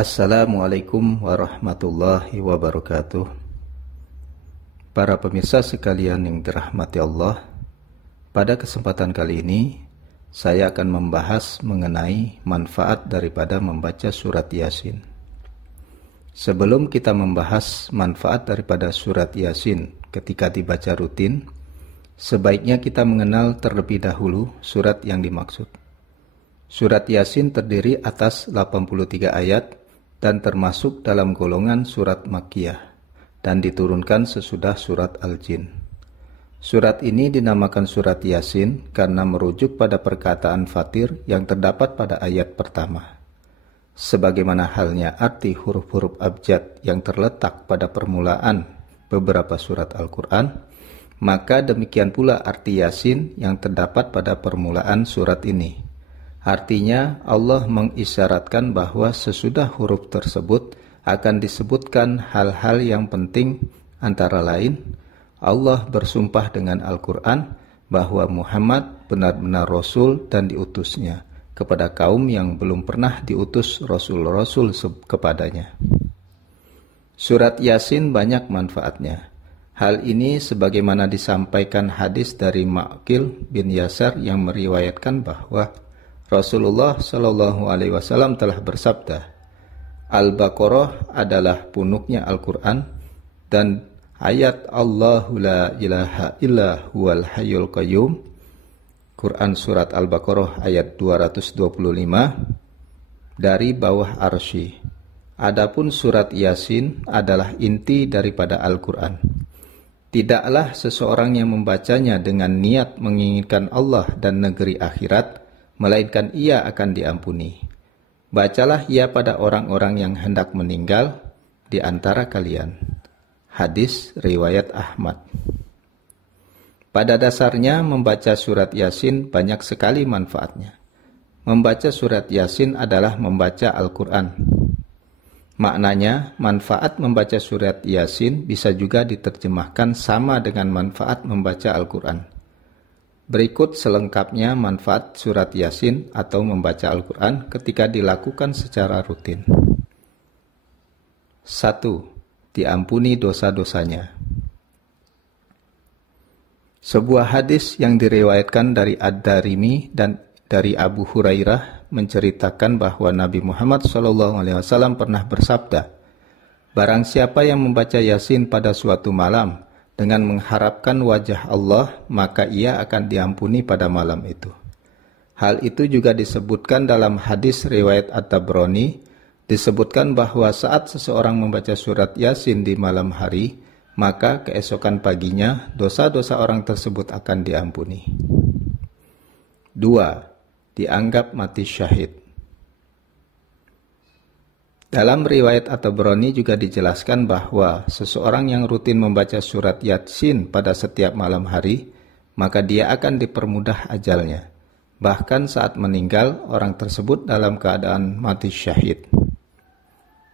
Assalamualaikum warahmatullahi wabarakatuh. Para pemirsa sekalian yang dirahmati Allah, pada kesempatan kali ini saya akan membahas mengenai manfaat daripada membaca surat Yasin. Sebelum kita membahas manfaat daripada surat Yasin ketika dibaca rutin, sebaiknya kita mengenal terlebih dahulu surat yang dimaksud. Surat Yasin terdiri atas 83 ayat dan termasuk dalam golongan surat Makkiyah dan diturunkan sesudah surat Al-Jin. Surat ini dinamakan surat Yasin karena merujuk pada perkataan Fatir yang terdapat pada ayat pertama. Sebagaimana halnya arti huruf-huruf abjad yang terletak pada permulaan beberapa surat Al-Quran, maka demikian pula arti Yasin yang terdapat pada permulaan surat ini. Artinya, Allah mengisyaratkan bahwa sesudah huruf tersebut akan disebutkan hal-hal yang penting, antara lain, Allah bersumpah dengan Al-Quran bahwa Muhammad benar-benar Rasul dan diutusnya kepada kaum yang belum pernah diutus Rasul-Rasul kepadanya. Surat Yasin banyak manfaatnya. Hal ini sebagaimana disampaikan hadis dari Ma'qil bin Yasar yang meriwayatkan bahwa Rasulullah Shallallahu Alaihi Wasallam telah bersabda, Al-Baqarah adalah punuknya Al-Quran dan ayat Allahu la ilaha illa huwal hayyul qayyum, Quran surat Al-Baqarah ayat 225, dari bawah arsy. Adapun surat Yasin adalah inti daripada Al-Quran. Tidaklah seseorang yang membacanya dengan niat menginginkan Allah dan negeri akhirat, melainkan ia akan diampuni. Bacalah ia pada orang-orang yang hendak meninggal di antara kalian. Hadis riwayat Ahmad. Pada dasarnya membaca surat Yasin banyak sekali manfaatnya. Membaca surat Yasin adalah membaca Al-Quran. Maknanya, manfaat membaca surat Yasin bisa juga diterjemahkan sama dengan manfaat membaca Al-Quran. Berikut selengkapnya manfaat surat Yasin atau membaca Al-Quran ketika dilakukan secara rutin. 1. Diampuni dosa-dosanya. Sebuah hadis yang diriwayatkan dari Ad-Darimi dan dari Abu Hurairah menceritakan bahwa Nabi Muhammad SAW pernah bersabda, "Barang siapa yang membaca Yasin pada suatu malam dengan mengharapkan wajah Allah, maka ia akan diampuni pada malam itu." Hal itu juga disebutkan dalam hadis riwayat At-Tabrani, disebutkan bahwa saat seseorang membaca surat Yasin di malam hari, maka keesokan paginya dosa-dosa orang tersebut akan diampuni. 2. Dianggap mati syahid. Dalam riwayat At-Tabrani juga dijelaskan bahwa seseorang yang rutin membaca surat Yasin pada setiap malam hari, maka dia akan dipermudah ajalnya. Bahkan saat meninggal, orang tersebut dalam keadaan mati syahid.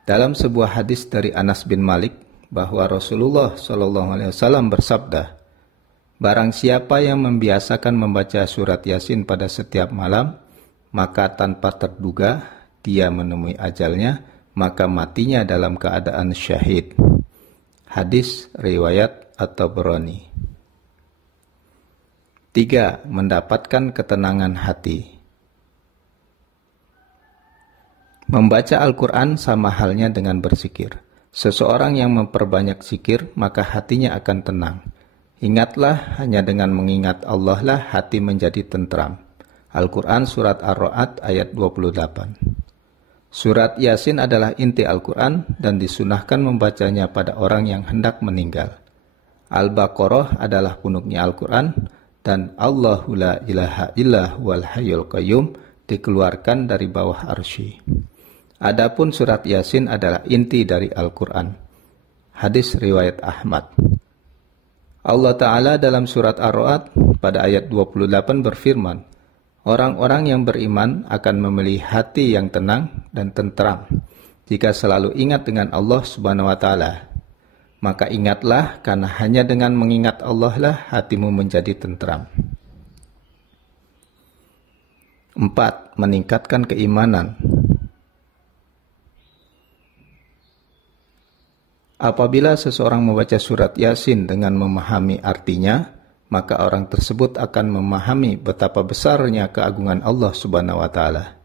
Dalam sebuah hadis dari Anas bin Malik, bahwa Rasulullah SAW bersabda, "Barang siapa yang membiasakan membaca surat Yasin pada setiap malam, maka tanpa terduga dia menemui ajalnya, maka matinya dalam keadaan syahid." Hadis riwayat At-Tabrani. 3. Mendapatkan ketenangan hati. Membaca Al-Quran sama halnya dengan berzikir. Seseorang yang memperbanyak zikir, maka hatinya akan tenang. Ingatlah, hanya dengan mengingat Allah lah hati menjadi tentram. Al-Quran surat Ar-Ra'd ayat 28. Surat Yasin adalah inti Al-Quran dan disunahkan membacanya pada orang yang hendak meninggal. Al-Baqarah adalah punuknya Al-Quran dan Allahu la ilaha illa huwal hayyul qayyum dikeluarkan dari bawah arsy. Adapun surat Yasin adalah inti dari Al-Quran. Hadis riwayat Ahmad. Allah Ta'ala dalam surat Ar-Ra'd pada ayat 28 berfirman, "Orang-orang yang beriman akan memilih hati yang tenang dan tentram jika selalu ingat dengan Allah Subhanahu wa Ta'ala. Maka ingatlah, karena hanya dengan mengingat Allah lah hatimu menjadi tentram." 4. Meningkatkan keimanan. Apabila seseorang membaca surat Yasin dengan memahami artinya, maka orang tersebut akan memahami betapa besarnya keagungan Allah Subhanahu wa taala,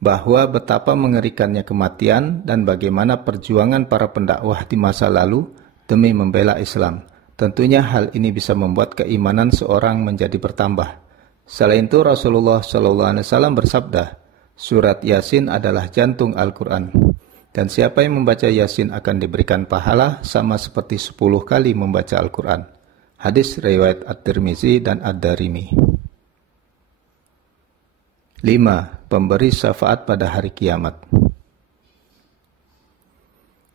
bahwa betapa mengerikannya kematian dan bagaimana perjuangan para pendakwah di masa lalu demi membela Islam. Tentunya hal ini bisa membuat keimanan seorang menjadi bertambah. Selain itu, Rasulullah SAW bersabda, surat Yasin adalah jantung Al-Quran, dan siapa yang membaca Yasin akan diberikan pahala sama seperti 10 kali membaca Al-Quran. Hadis riwayat At-Tirmizi dan Ad-Darimi. 5. Pemberi syafaat pada hari kiamat.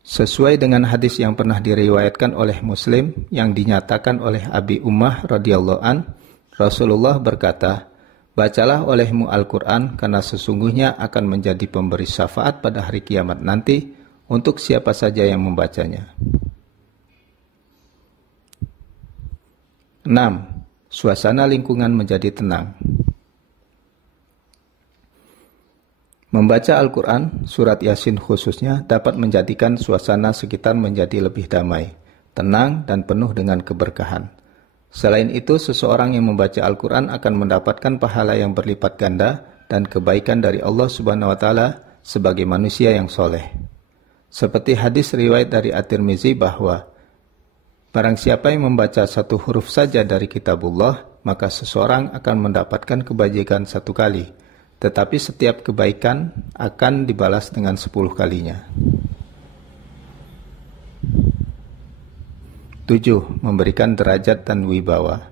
Sesuai dengan hadis yang pernah diriwayatkan oleh Muslim yang dinyatakan oleh Abi Ummah radhiyallahu an, Rasulullah berkata, bacalah olehmu Al-Quran karena sesungguhnya akan menjadi pemberi syafaat pada hari kiamat nanti untuk siapa saja yang membacanya. 6. Suasana lingkungan menjadi tenang. Membaca Al-Quran, surat Yasin khususnya, dapat menjadikan suasana sekitar menjadi lebih damai, tenang, dan penuh dengan keberkahan. Selain itu, seseorang yang membaca Al-Quran akan mendapatkan pahala yang berlipat ganda dan kebaikan dari Allah Subhanahu wa Ta'ala sebagai manusia yang soleh. Seperti hadis riwayat dari At-Tirmizi bahwa barang siapa yang membaca satu huruf saja dari kitabullah, maka seseorang akan mendapatkan kebajikan 1 kali, tetapi setiap kebaikan akan dibalas dengan 10 kalinya. 7. Memberikan derajat dan wibawa.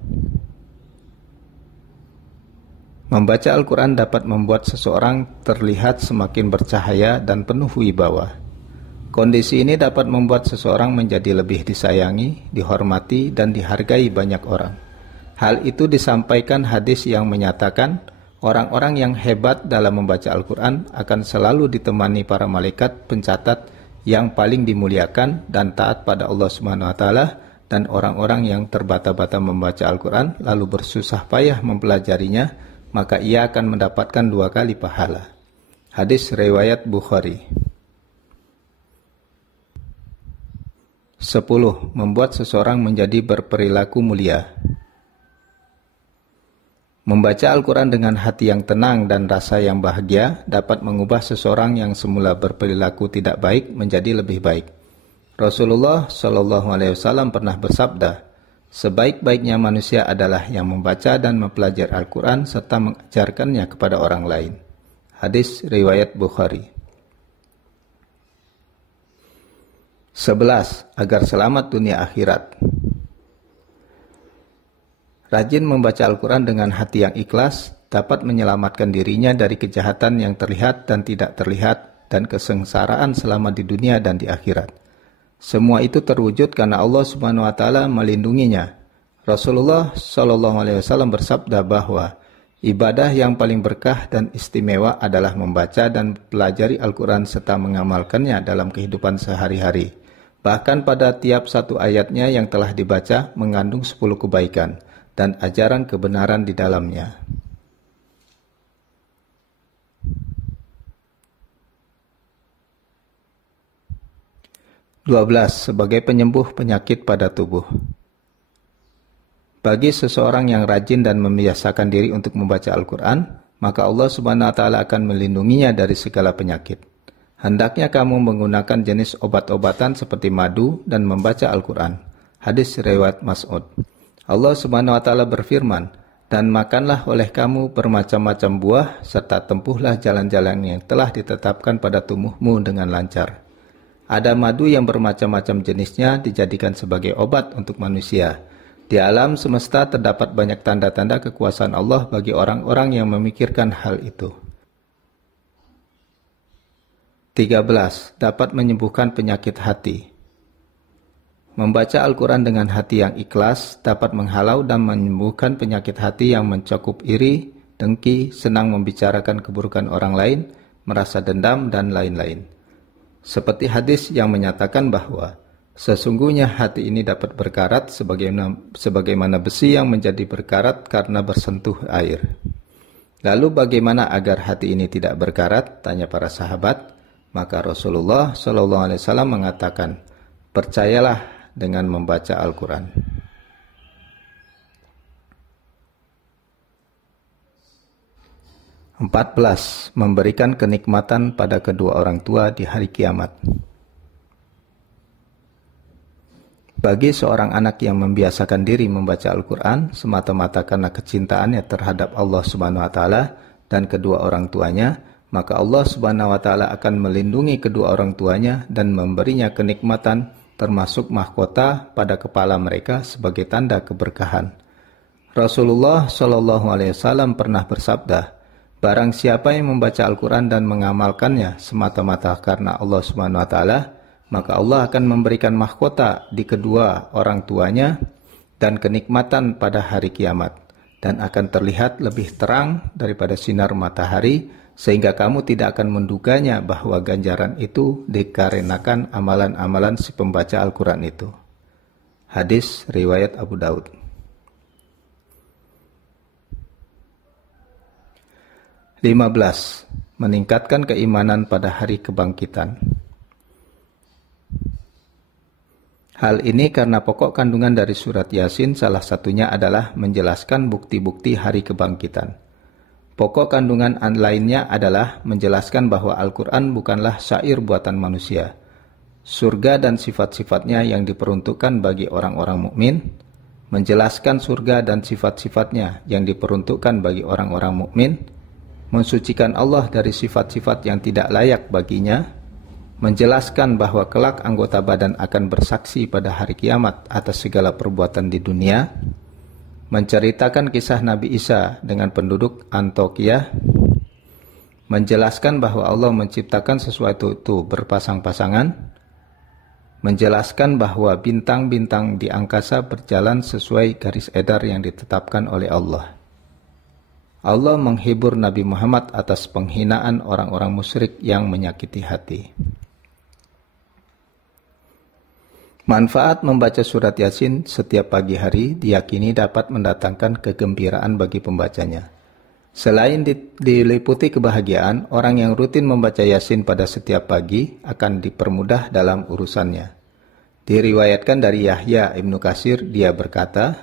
Membaca Al-Quran dapat membuat seseorang terlihat semakin bercahaya dan penuh wibawa. Kondisi ini dapat membuat seseorang menjadi lebih disayangi, dihormati, dan dihargai banyak orang. Hal itu disampaikan hadis yang menyatakan, orang-orang yang hebat dalam membaca Al-Quran akan selalu ditemani para malaikat pencatat yang paling dimuliakan dan taat pada Allah Subhanahu wa Ta'ala, dan orang-orang yang terbata-bata membaca Al-Quran lalu bersusah payah mempelajarinya, maka ia akan mendapatkan 2 kali pahala. Hadis riwayat Bukhari. 10. Membuat seseorang menjadi berperilaku mulia. Membaca Al-Quran dengan hati yang tenang dan rasa yang bahagia dapat mengubah seseorang yang semula berperilaku tidak baik menjadi lebih baik. Rasulullah SAW pernah bersabda, sebaik-baiknya manusia adalah yang membaca dan mempelajari Al-Quran serta mengajarkannya kepada orang lain. Hadis riwayat Bukhari. 11. Agar selamat dunia akhirat. Rajin membaca Al-Quran dengan hati yang ikhlas dapat menyelamatkan dirinya dari kejahatan yang terlihat dan tidak terlihat dan kesengsaraan selama di dunia dan di akhirat. Semua itu terwujud karena Allah Subhanahu wa Ta'ala melindunginya. Rasulullah SAW bersabda bahwa ibadah yang paling berkah dan istimewa adalah membaca dan pelajari Al-Quran serta mengamalkannya dalam kehidupan sehari-hari. Bahkan pada tiap satu ayatnya yang telah dibaca mengandung 10 kebaikan dan ajaran kebenaran di dalamnya. Sebagai penyembuh penyakit pada tubuh. Bagi seseorang yang rajin dan membiasakan diri untuk membaca Al-Quran, maka Allah Subhanahu wa Ta'ala akan melindunginya dari segala penyakit. Hendaknya kamu menggunakan jenis obat-obatan seperti madu dan membaca Al-Quran. Hadis riwayat Mas'ud. Allah Subhanahu wa Ta'ala berfirman, dan makanlah oleh kamu bermacam-macam buah, serta tempuhlah jalan-jalan yang telah ditetapkan pada tubuhmu dengan lancar. Ada madu yang bermacam-macam jenisnya dijadikan sebagai obat untuk manusia. Di alam semesta terdapat banyak tanda-tanda kekuasaan Allah bagi orang-orang yang memikirkan hal itu. 13. Dapat menyembuhkan penyakit hati. Membaca Al-Quran dengan hati yang ikhlas dapat menghalau dan menyembuhkan penyakit hati yang mencakup iri, dengki, senang membicarakan keburukan orang lain, merasa dendam, dan lain-lain. Seperti hadis yang menyatakan bahwa sesungguhnya hati ini dapat berkarat sebagaimana besi yang menjadi berkarat karena bersentuh air. Lalu bagaimana agar hati ini tidak berkarat? Tanya para sahabat. Maka Rasulullah SAW mengatakan, percayalah dengan membaca Al-Quran. 14. Memberikan kenikmatan pada kedua orang tua di hari kiamat. Bagi seorang anak yang membiasakan diri membaca Al-Quran semata-mata karena kecintaannya terhadap Allah Subhanahu wa Ta'ala dan kedua orang tuanya, maka Allah Subhanahu wa Ta'ala akan melindungi kedua orang tuanya dan memberinya kenikmatan termasuk mahkota pada kepala mereka sebagai tanda keberkahan. Rasulullah SAW pernah bersabda, barang siapa yang membaca Al-Quran dan mengamalkannya semata-mata karena Allah Subhanahu wa Ta'ala, maka Allah akan memberikan mahkota di kedua orang tuanya dan kenikmatan pada hari kiamat, dan akan terlihat lebih terang daripada sinar matahari, sehingga kamu tidak akan menduganya bahwa ganjaran itu dikarenakan amalan-amalan si pembaca Al-Quran itu. Hadis riwayat Abu Daud. 15. Meningkatkan keimanan pada hari kebangkitan. Hal ini karena pokok kandungan dari surat Yasin salah satunya adalah menjelaskan bukti-bukti hari kebangkitan. Pokok kandungan lainnya adalah menjelaskan bahwa Al-Quran bukanlah syair buatan manusia. Surga dan sifat-sifatnya yang diperuntukkan bagi orang-orang mukmin, menjelaskan surga dan sifat-sifatnya yang diperuntukkan bagi orang-orang mukmin, mensucikan Allah dari sifat-sifat yang tidak layak baginya, menjelaskan bahwa kelak anggota badan akan bersaksi pada hari kiamat atas segala perbuatan di dunia, menceritakan kisah Nabi Isa dengan penduduk Antioquia, menjelaskan bahwa Allah menciptakan sesuatu itu berpasang-pasangan, menjelaskan bahwa bintang-bintang di angkasa berjalan sesuai garis edar yang ditetapkan oleh Allah. Allah menghibur Nabi Muhammad atas penghinaan orang-orang musyrik yang menyakiti hati. Manfaat membaca surat Yasin setiap pagi hari diyakini dapat mendatangkan kegembiraan bagi pembacanya. Selain diliputi kebahagiaan, orang yang rutin membaca Yasin pada setiap pagi akan dipermudah dalam urusannya. Diriwayatkan dari Yahya Ibnu Katsir, dia berkata,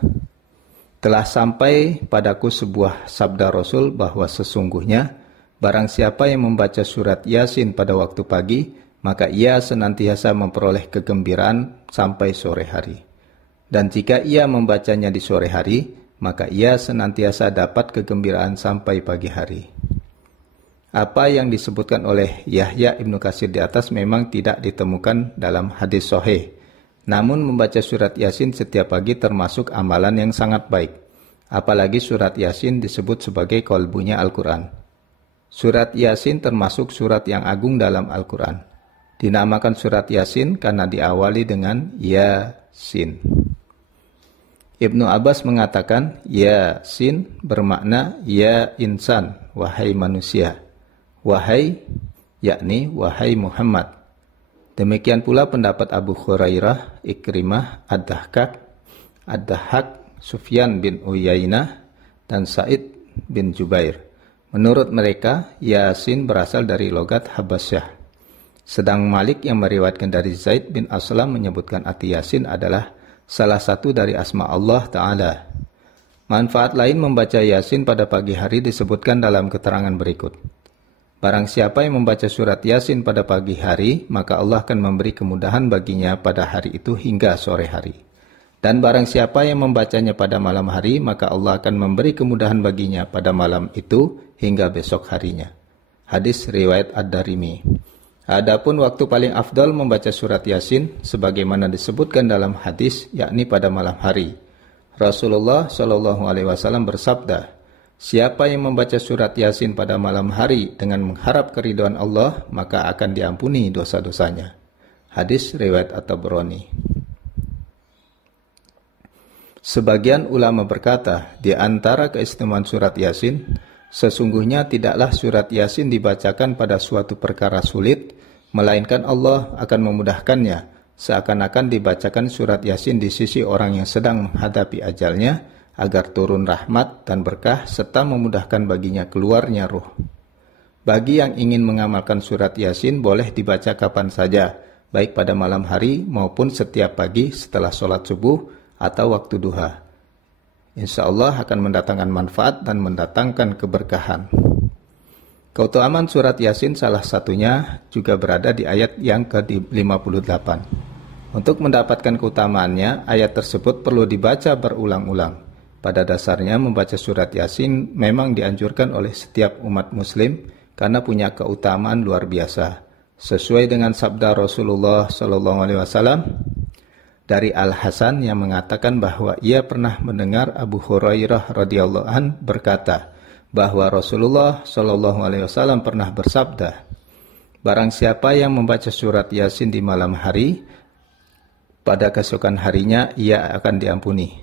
telah sampai padaku sebuah sabda Rasul bahwa sesungguhnya barang siapa yang membaca surat Yasin pada waktu pagi, maka ia senantiasa memperoleh kegembiraan sampai sore hari. Dan jika ia membacanya di sore hari, maka ia senantiasa dapat kegembiraan sampai pagi hari. Apa yang disebutkan oleh Yahya Ibnu Katsir di atas memang tidak ditemukan dalam hadis sahih. Namun membaca surat Yasin setiap pagi termasuk amalan yang sangat baik. Apalagi surat Yasin disebut sebagai qalbunya Al-Quran. Surat Yasin termasuk surat yang agung dalam Al-Quran. Dinamakan surat Yasin karena diawali dengan Yasin. Ibnu Abbas mengatakan Yasin bermakna ya insan, wahai manusia. Wahai, yakni wahai Muhammad. Demikian pula pendapat Abu Hurairah, Ikrimah, Ad-Dahhak, Sufyan bin Uyainah, dan Sa'id bin Jubair. Menurut mereka, Yasin berasal dari logat Habasyah. Sedang Malik yang meriwayatkan dari Zaid bin Aslam menyebutkan arti Yasin adalah salah satu dari asma Allah Ta'ala. Manfaat lain membaca Yasin pada pagi hari disebutkan dalam keterangan berikut. Barang siapa yang membaca surat Yasin pada pagi hari, maka Allah akan memberi kemudahan baginya pada hari itu hingga sore hari. Dan barang siapa yang membacanya pada malam hari, maka Allah akan memberi kemudahan baginya pada malam itu hingga besok harinya. Hadis riwayat Ad-Darimi. Adapun waktu paling afdal membaca surat Yasin, sebagaimana disebutkan dalam hadis, yakni pada malam hari. Rasulullah SAW bersabda, siapa yang membaca surat Yasin pada malam hari dengan mengharap keridhaan Allah, maka akan diampuni dosa-dosanya. Hadis riwayat At-Tabrani. Sebagian ulama berkata, di antara keistimewaan surat Yasin, sesungguhnya tidaklah surat Yasin dibacakan pada suatu perkara sulit, melainkan Allah akan memudahkannya, seakan-akan dibacakan surat Yasin di sisi orang yang sedang menghadapi ajalnya, agar turun rahmat dan berkah serta memudahkan baginya keluarnya ruh. Bagi yang ingin mengamalkan surat Yasin boleh dibaca kapan saja, baik pada malam hari maupun setiap pagi setelah sholat subuh atau waktu duha. Insya Allah akan mendatangkan manfaat dan mendatangkan keberkahan. Keutamaan surat Yasin salah satunya juga berada di ayat yang ke-58. Untuk mendapatkan keutamaannya, ayat tersebut perlu dibaca berulang-ulang. Pada dasarnya membaca surat Yasin memang dianjurkan oleh setiap umat muslim karena punya keutamaan luar biasa. Sesuai dengan sabda Rasulullah SAW dari Al-Hasan yang mengatakan bahwa ia pernah mendengar Abu Hurairah radhiyallahu an berkata bahwa Rasulullah SAW pernah bersabda, barang siapa yang membaca surat Yasin di malam hari, pada keesokan harinya ia akan diampuni.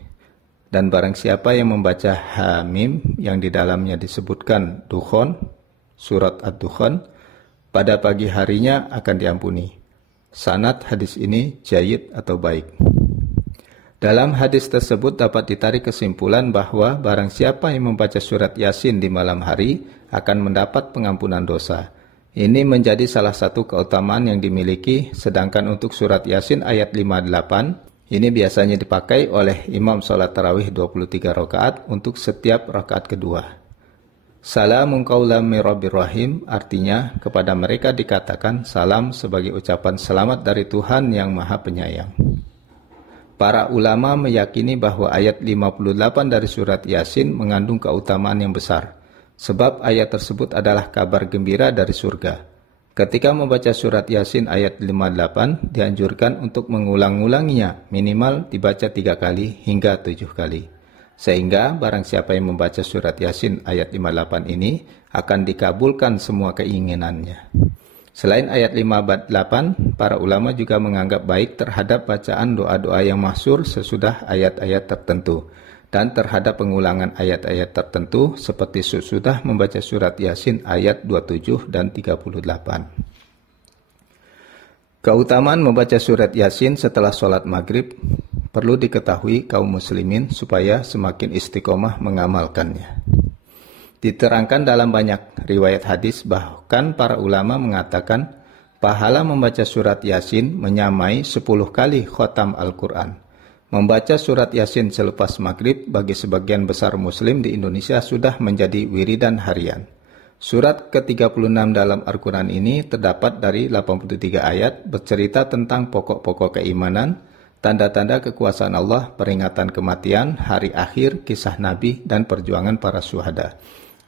Dan barang siapa yang membaca Hamim yang di dalamnya disebutkan Dukhon, surat Ad-Dukhan, pada pagi harinya akan diampuni. Sanad hadis ini jayyid atau baik. Dalam hadis tersebut dapat ditarik kesimpulan bahwa barang siapa yang membaca surat Yasin di malam hari akan mendapat pengampunan dosa. Ini menjadi salah satu keutamaan yang dimiliki, sedangkan untuk surat Yasin ayat 58, ini biasanya dipakai oleh imam sholat tarawih 23 rakaat untuk setiap rakaat kedua. Salamun qaulam mir rabbir rahim, artinya kepada mereka dikatakan salam sebagai ucapan selamat dari Tuhan yang Maha Penyayang. Para ulama meyakini bahwa ayat 58 dari surat Yasin mengandung keutamaan yang besar, sebab ayat tersebut adalah kabar gembira dari surga. Ketika membaca surat Yasin ayat 58, dianjurkan untuk mengulang-ulanginya, minimal dibaca 3 kali hingga 7 kali. Sehingga barang siapa yang membaca surat Yasin ayat 58 ini akan dikabulkan semua keinginannya. Selain ayat 58, para ulama juga menganggap baik terhadap bacaan doa-doa yang masyhur sesudah ayat-ayat tertentu dan terhadap pengulangan ayat-ayat tertentu seperti sesudah membaca surat Yasin ayat 27 dan 38. Keutamaan membaca surat Yasin setelah sholat maghrib perlu diketahui kaum muslimin supaya semakin istiqomah mengamalkannya. Diterangkan dalam banyak riwayat hadis, bahkan para ulama mengatakan pahala membaca surat Yasin menyamai 10 kali khotam Al-Quran. Membaca surat Yasin selepas maghrib bagi sebagian besar muslim di Indonesia sudah menjadi wiridan harian. Surat ke-36 dalam Al-Quran ini terdapat dari 83 ayat bercerita tentang pokok-pokok keimanan, tanda-tanda kekuasaan Allah, peringatan kematian, hari akhir, kisah Nabi, dan perjuangan para syuhada.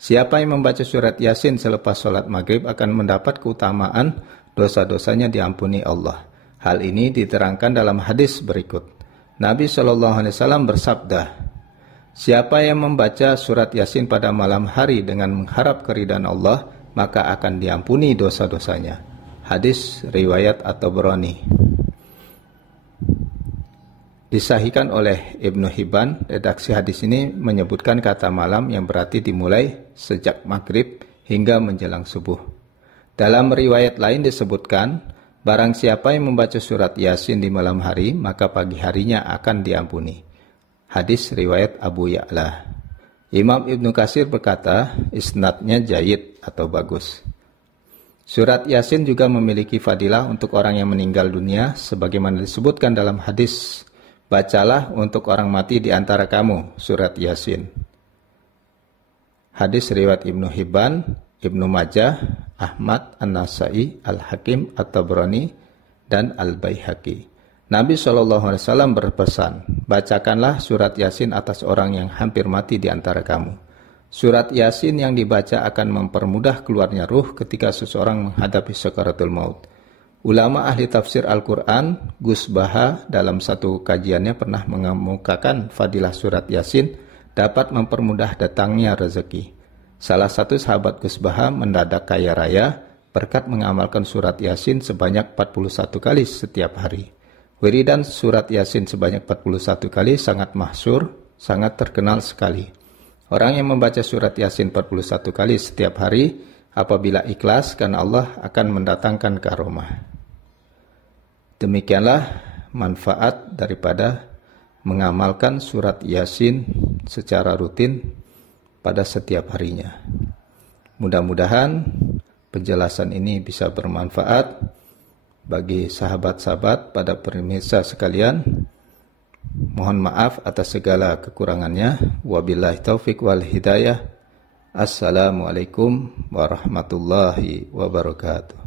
Siapa yang membaca surat Yasin selepas sholat maghrib akan mendapat keutamaan dosa-dosanya diampuni Allah. Hal ini diterangkan dalam hadis berikut. Nabi SAW bersabda, siapa yang membaca surat Yasin pada malam hari dengan mengharap keridhaan Allah, maka akan diampuni dosa-dosanya. Hadis riwayat At-Tabrani. Disahihkan oleh Ibnu Hibban, redaksi hadis ini menyebutkan kata malam yang berarti dimulai sejak maghrib hingga menjelang subuh. Dalam riwayat lain disebutkan, barang siapa yang membaca surat Yasin di malam hari, maka pagi harinya akan diampuni. Hadis riwayat Abu Ya'la. Imam Ibnu Katsir berkata, isnadnya jayyid atau bagus. Surat Yasin juga memiliki fadilah untuk orang yang meninggal dunia, sebagaimana disebutkan dalam hadis, bacalah untuk orang mati di antara kamu surat Yasin. Hadis riwayat Ibnu Hibban, Ibnu Majah, Ahmad, An-Nasai, Al-Hakim, At-Tabrani, dan Al-Baihaqi. Nabi SAW berpesan, bacakanlah surat Yasin atas orang yang hampir mati di antara kamu. Surat Yasin yang dibaca akan mempermudah keluarnya ruh ketika seseorang menghadapi sakaratul maut. Ulama ahli tafsir Al-Quran, Gus Baha, dalam satu kajiannya pernah mengemukakan fadilah surat Yasin dapat mempermudah datangnya rezeki. Salah satu sahabat Gus Baha mendadak kaya raya berkat mengamalkan surat Yasin sebanyak 41 kali setiap hari. Wiridan surat Yasin sebanyak 41 kali sangat masyhur, sangat terkenal sekali. Orang yang membaca surat Yasin 41 kali setiap hari, apabila ikhlas, karena Allah akan mendatangkan karomah. Demikianlah manfaat daripada mengamalkan surat Yasin secara rutin pada setiap harinya. Mudah-mudahan penjelasan ini bisa bermanfaat bagi sahabat-sahabat pada pemirsa sekalian. Mohon maaf atas segala kekurangannya. Wabillahi taufik wal hidayah. Assalamualaikum warahmatullahi wabarakatuh.